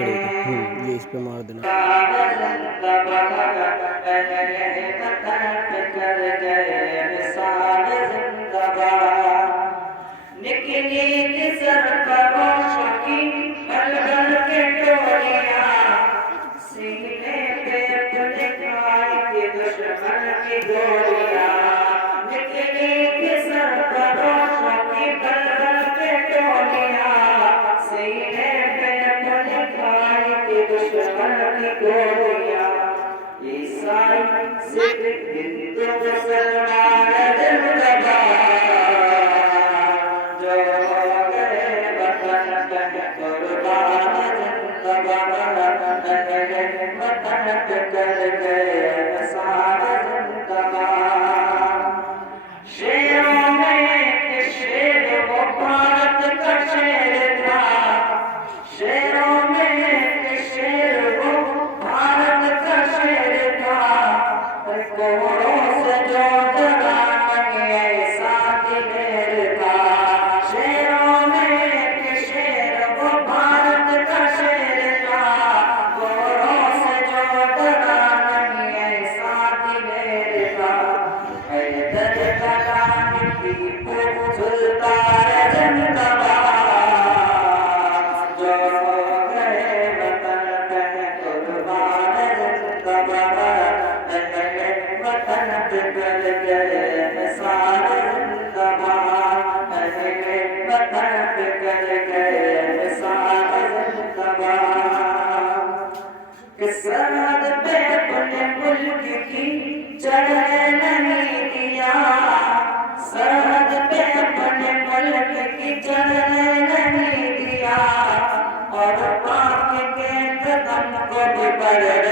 खड़े होके ये इस पे मार देना। सरहद पे अपने मुल्क की चढ़ने नहीं दिया, सरहद पे अपने मुल्क की चढ़ने नहीं दिया, और पाक के कदम को भी बढ़